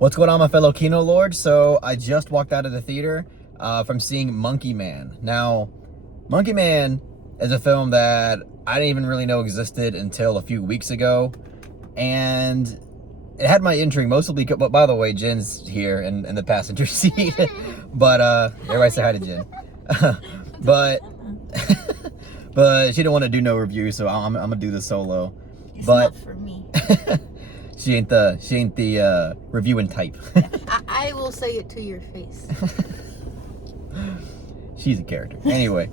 What's going on, my fellow Kino Lords? So I just walked out of the theater from seeing Monkey Man. Now, Monkey Man is a film that I didn't even really know existed until a few weeks ago, and it had my intrigue mostly because, but by the way, Jen's here in the passenger seat. But everybody say hi to Jen. but but she didn't want to do no review, so I'm gonna do this solo. It's but not for me. She ain't the reviewing type. I will say it to your face. She's a character. Anyway,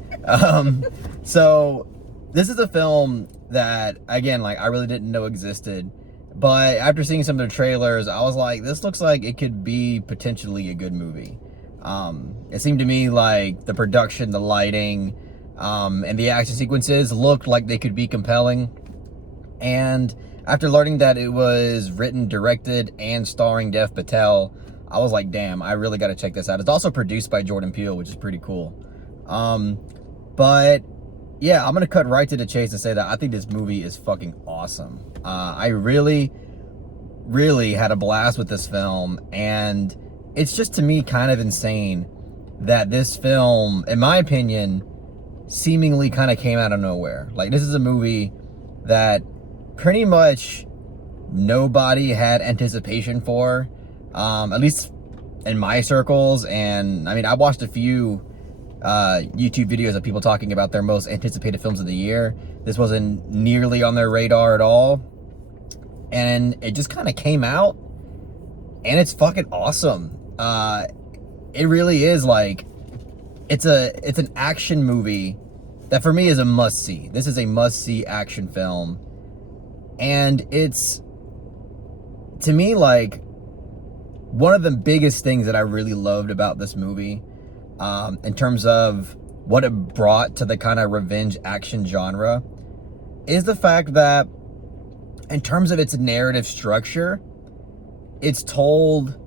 so this is a film that, again, like, I really didn't know existed, but after seeing some of the trailers, I was like, this looks like it could be potentially a good movie. It seemed to me like the production, the lighting, and the action sequences looked like they could be compelling. And after learning that it was written, directed, and starring Dev Patel, I was like, damn, I really got to check this out. It's also produced by Jordan Peele, which is pretty cool. But yeah, I'm going to cut right to the chase and say that I think this movie is fucking awesome. I really, really had a blast with this film. And it's just, to me, kind of insane that this film, in my opinion, seemingly kind of came out of nowhere. Like, this is a movie that pretty much nobody had anticipation for, at least in my circles. And I mean, I watched a few YouTube videos of people talking about their most anticipated films of the year. This wasn't nearly on their radar at all, and it just kind of came out, and it's fucking awesome. It really is. Like, it's an action movie that for me is a must-see. This is a must-see action film. And it's, to me, like, one of the biggest things that I really loved about this movie, in terms of what it brought to the kind of revenge action genre, is the fact that, in terms of its narrative structure, it's told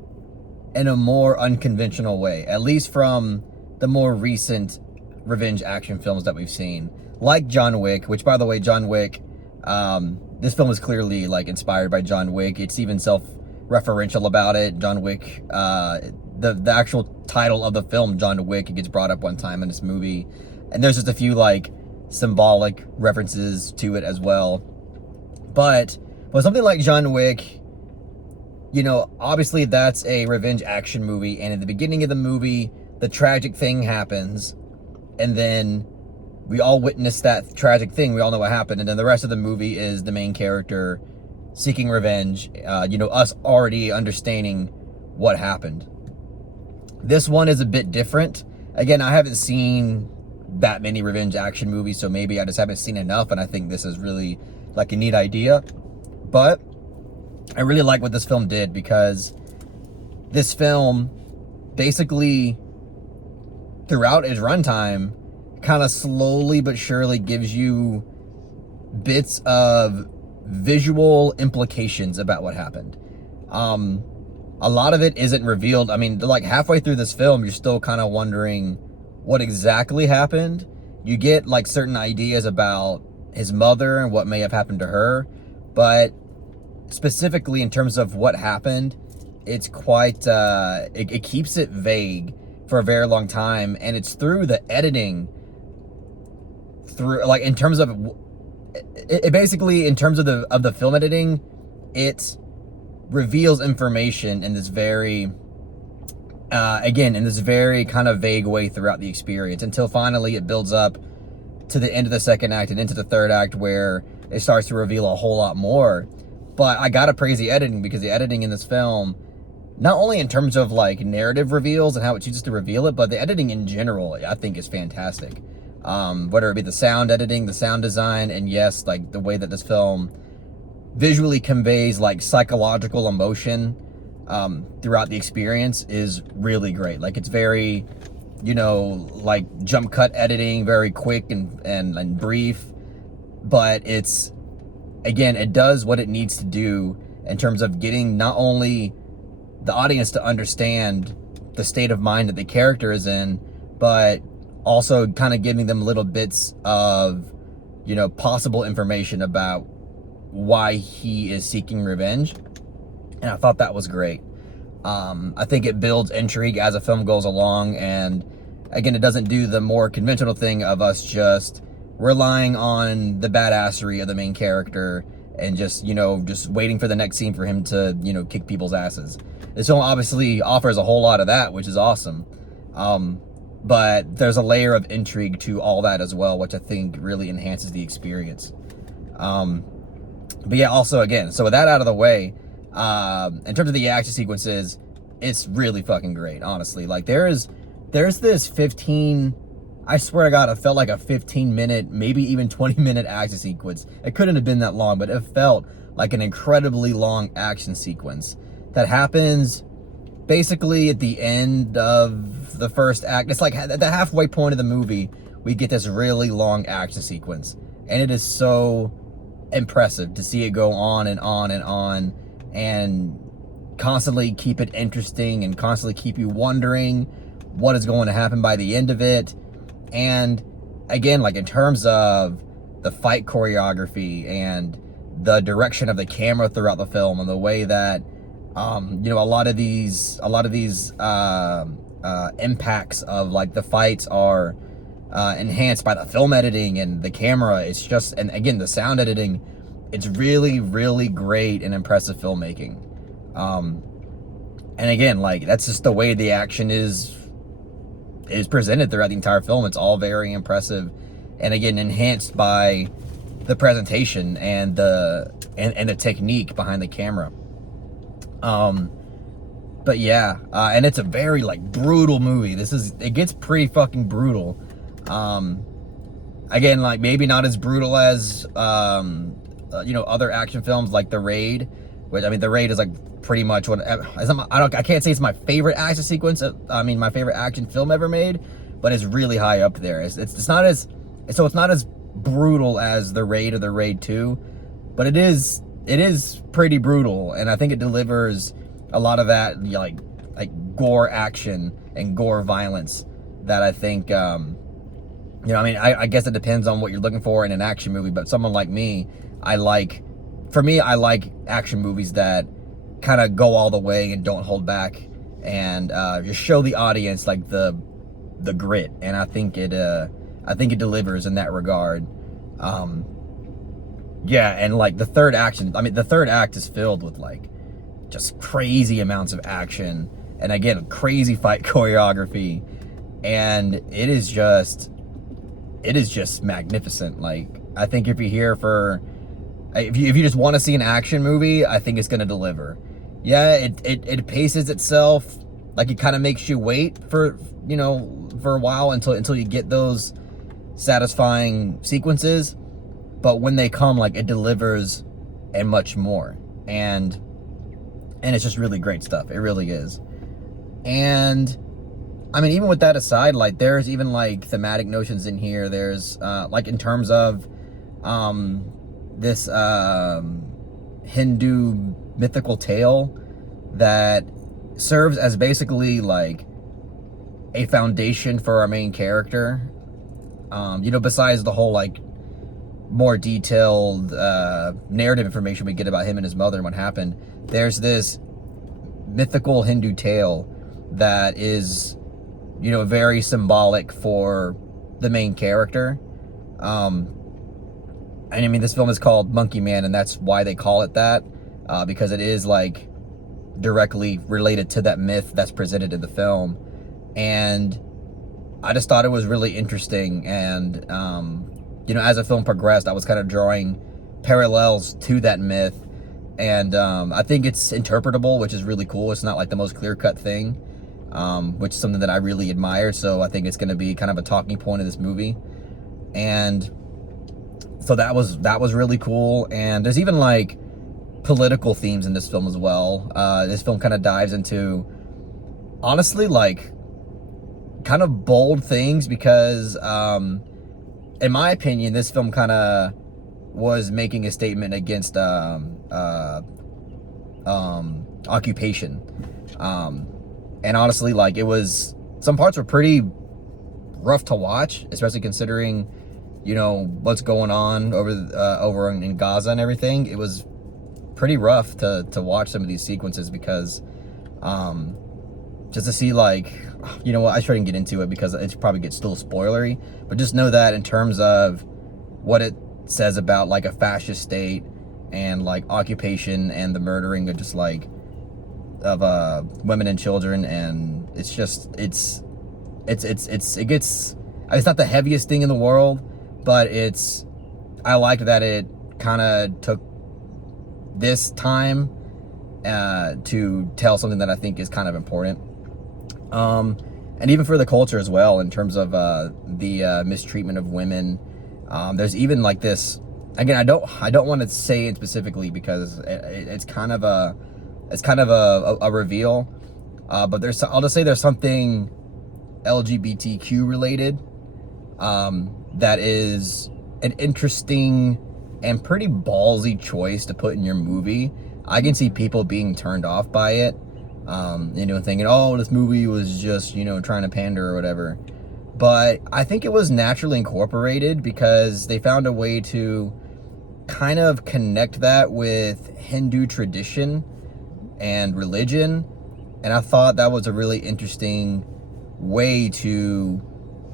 in a more unconventional way, at least from the more recent revenge action films that we've seen, like John Wick, which, by the way, John Wick, this film is clearly, like, inspired by John Wick. It's even self-referential about it. John Wick, the actual title of the film, John Wick, it gets brought up one time in this movie. And there's just a few, like, symbolic references to it as well. But something like John Wick, you know, obviously that's a revenge action movie. And in the beginning of the movie, the tragic thing happens. And then we all witness that tragic thing. We all know what happened. And then the rest of the movie is the main character seeking revenge. You know, us already understanding what happened. This one is a bit different. Again, I haven't seen that many revenge action movies, so maybe I just haven't seen enough, and I think this is really, like, a neat idea. But I really like what this film did, because this film basically, throughout its runtime, kind of slowly but surely gives you bits of visual implications about what happened. A lot of it isn't revealed. I mean, like, halfway through this film, you're still kind of wondering what exactly happened. You get, like, certain ideas about his mother and what may have happened to her, but specifically in terms of what happened, it's quite, it keeps it vague for a very long time, and it's through the editing, through, like, in terms of it basically, in terms of the film editing, it reveals information in this very again, in this very kind of vague way throughout the experience, until finally it builds up to the end of the second act and into the third act, where it starts to reveal a whole lot more. But I gotta praise the editing, because the editing in this film, not only in terms of, like, narrative reveals and how it chooses to reveal it, but the editing in general, I think, is fantastic. Whether it be the sound editing, the sound design, and yes, like, the way that this film visually conveys, like, psychological emotion throughout the experience is really great. Like, it's very, you know, like, jump cut editing, very quick and brief, but it's, again, it does what it needs to do in terms of getting not only the audience to understand the state of mind that the character is in, but also kind of giving them little bits of, you know, possible information about why he is seeking revenge. And I thought that was great. I think it builds intrigue as a film goes along, and again, it doesn't do the more conventional thing of us just relying on the badassery of the main character and just, just waiting for the next scene for him to, kick people's asses. This film obviously offers a whole lot of that, which is awesome. But there's a layer of intrigue to all that as well, which I think really enhances the experience. But yeah, also again, so with that out of the way, in terms of the action sequences, it's really fucking great, honestly. Like there's this 15, I swear to God, it felt like a 15-minute, maybe even 20-minute action sequence. It couldn't have been that long, but it felt like an incredibly long action sequence that happens basically at the end of the first act. It's like at the halfway point of the movie, we get this really long action sequence, and it is so impressive to see it go on and on and on, and constantly keep it interesting and constantly keep you wondering what is going to happen by the end of it. And again, like in terms of the fight choreography and the direction of the camera throughout the film, and the way that a lot of these impacts of like the fights are enhanced by the film editing and the camera. It's just, and again, the sound editing, it's really, really great and impressive filmmaking. And again, like that's just the way the action is presented throughout the entire film. It's all very impressive, and again, enhanced by the presentation and the technique behind the camera. But yeah, and it's a very like brutal movie. It gets pretty fucking brutal. Again, like maybe not as brutal as other action films like The Raid, which, I mean, The Raid is like pretty much what I can't say it's my favorite action sequence. My favorite action film ever made, but it's really high up there. It's not as brutal as The Raid or The Raid 2, but it is pretty brutal, and I think it delivers a lot of that like gore action and gore violence that I think I guess it depends on what you're looking for in an action movie, but someone like me, I like action movies that kind of go all the way and don't hold back, and just show the audience like the grit, and I think it delivers in that regard. Yeah, and like the third act is filled with like just crazy amounts of action, and again, crazy fight choreography, and it is just magnificent. Like, I think if you just want to see an action movie, I think it's going to deliver. Yeah, it paces itself, like it kind of makes you wait for a while until you get those satisfying sequences, but when they come, like, it delivers and much more, and it's just really great stuff. It really is. And I mean, even with that aside, like there's even like thematic notions in here. There's like in terms of this Hindu mythical tale that serves as basically like a foundation for our main character. Besides the whole like more detailed narrative information we get about him and his mother and what happened, there's this mythical Hindu tale that is very symbolic for the main character. And I mean, this film is called Monkey Man, and that's why they call it that, because it is like directly related to that myth that's presented in the film. And I just thought it was really interesting, and as the film progressed, I was kind of drawing parallels to that myth, and I think it's interpretable, which is really cool. It's not like the most clear-cut thing, which is something that I really admire, so I think it's going to be kind of a talking point of this movie. And so that was really cool. And there's even like political themes in this film as well. This film kind of dives into, honestly, like kind of bold things, because in my opinion, this film kind of was making a statement against occupation. And honestly, like, some parts were pretty rough to watch, especially considering, what's going on over in Gaza and everything. It was pretty rough to watch some of these sequences, because Just to see, like, you know what, I shouldn't get into it because it probably gets still spoilery, but just know that in terms of what it says about like a fascist state and like occupation and the murdering of just like of women and children, and it's just it gets, it's not the heaviest thing in the world, but I liked that it kind of took this time to tell something that I think is kind of important, and even for the culture as well, in terms of the mistreatment of women. There's even like this, again, I don't want to say it specifically because it's kind of a reveal, but I'll just say there's something LGBTQ related that is an interesting and pretty ballsy choice to put in your movie. I can see people being turned off by it, thinking, oh, this movie was just, trying to pander or whatever. But I think it was naturally incorporated because they found a way to kind of connect that with Hindu tradition and religion. And I thought that was a really interesting way to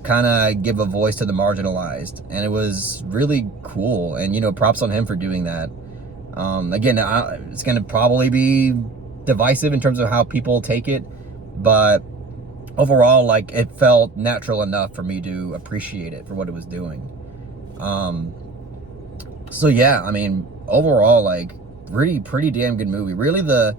kind of give a voice to the marginalized. And it was really cool. And, props on him for doing that. Again, it's going to probably be divisive in terms of how people take it. But overall, like, it felt natural enough for me to appreciate it for what it was doing. So yeah, I mean, overall, like, pretty damn good movie. Really, the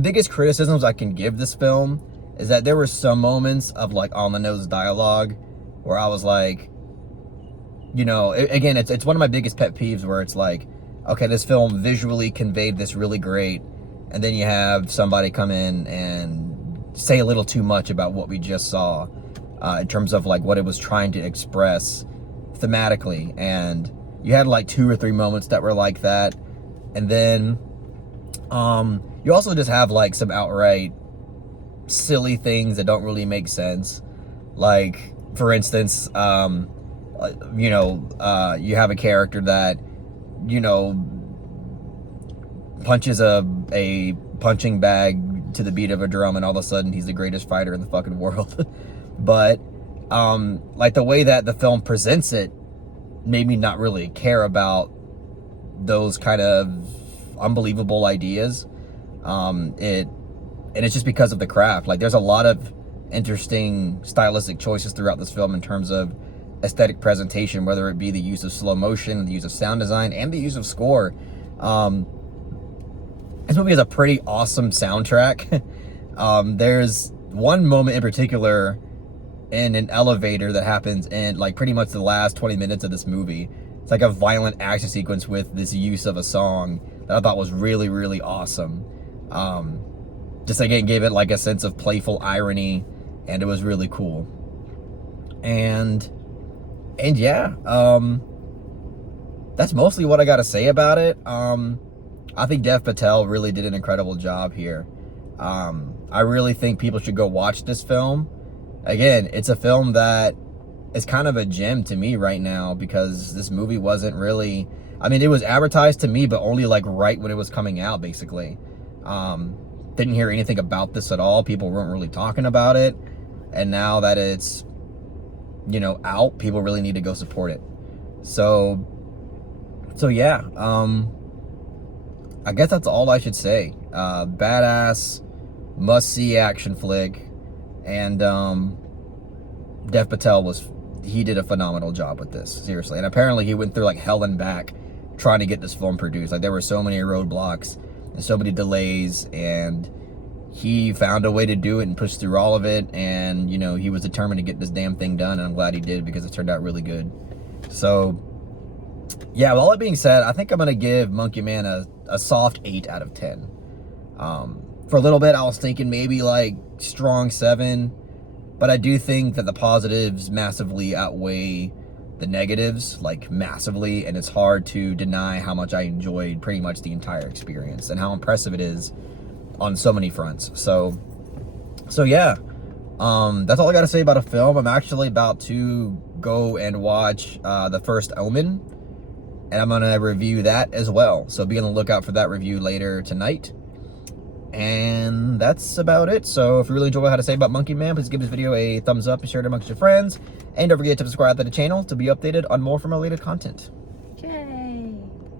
biggest criticisms I can give this film is that there were some moments of like on the nose dialogue where I was like, again, it's one of my biggest pet peeves where it's like, okay, this film visually conveyed this really great, and then you have somebody come in and say a little too much about what we just saw, in terms of like what it was trying to express thematically. And you had like 2 or 3 moments that were like that, and then you also just have like some outright silly things that don't really make sense. Like, for instance, you have a character that punches a punching bag to the beat of a drum, and all of a sudden he's the greatest fighter in the fucking world. But like the way that the film presents it made me not really care about those kind of unbelievable ideas. And it's just because of the craft. Like, there's a lot of interesting stylistic choices throughout this film in terms of aesthetic presentation, whether it be the use of slow motion, the use of sound design, and the use of score. This movie has a pretty awesome soundtrack. There's one moment in particular in an elevator that happens in like pretty much the last 20 minutes of this movie. It's like a violent action sequence with this use of a song that I thought was really, really awesome. Just again, gave it like a sense of playful irony, and it was really cool. And yeah, that's mostly what I got to say about it. I think Dev Patel really did an incredible job here. I really think people should go watch this film. Again, it's a film that is kind of a gem to me right now because this movie wasn't really, I mean, it was advertised to me, but only like right when it was coming out, basically. Didn't hear anything about this at all. People weren't really talking about it. And now that it's, out, people really need to go support it. So yeah, I guess that's all I should say. Badass, must-see action flick. And Dev Patel he did a phenomenal job with this, seriously. And apparently he went through like hell and back trying to get this film produced. Like, there were so many roadblocks and so many delays, and he found a way to do it and push through all of it. And he was determined to get this damn thing done, and I'm glad he did because it turned out really good. So yeah, with all that being said, I think I'm gonna give Monkey Man a soft 8 out of 10. For a little bit I was thinking maybe like strong 7, but I do think that the positives massively outweigh the negatives, like massively, and it's hard to deny how much I enjoyed pretty much the entire experience and how impressive it is on so many fronts. So yeah, that's all I gotta say about a film. I'm actually about to go and watch The First Omen, and I'm gonna review that as well, so be on the lookout for that review later tonight. And that's about it. So if you really enjoy what I had to say about Monkey Man, please give this video a thumbs up and share it amongst your friends. And don't forget to subscribe to the channel to be updated on more film related content. Okay.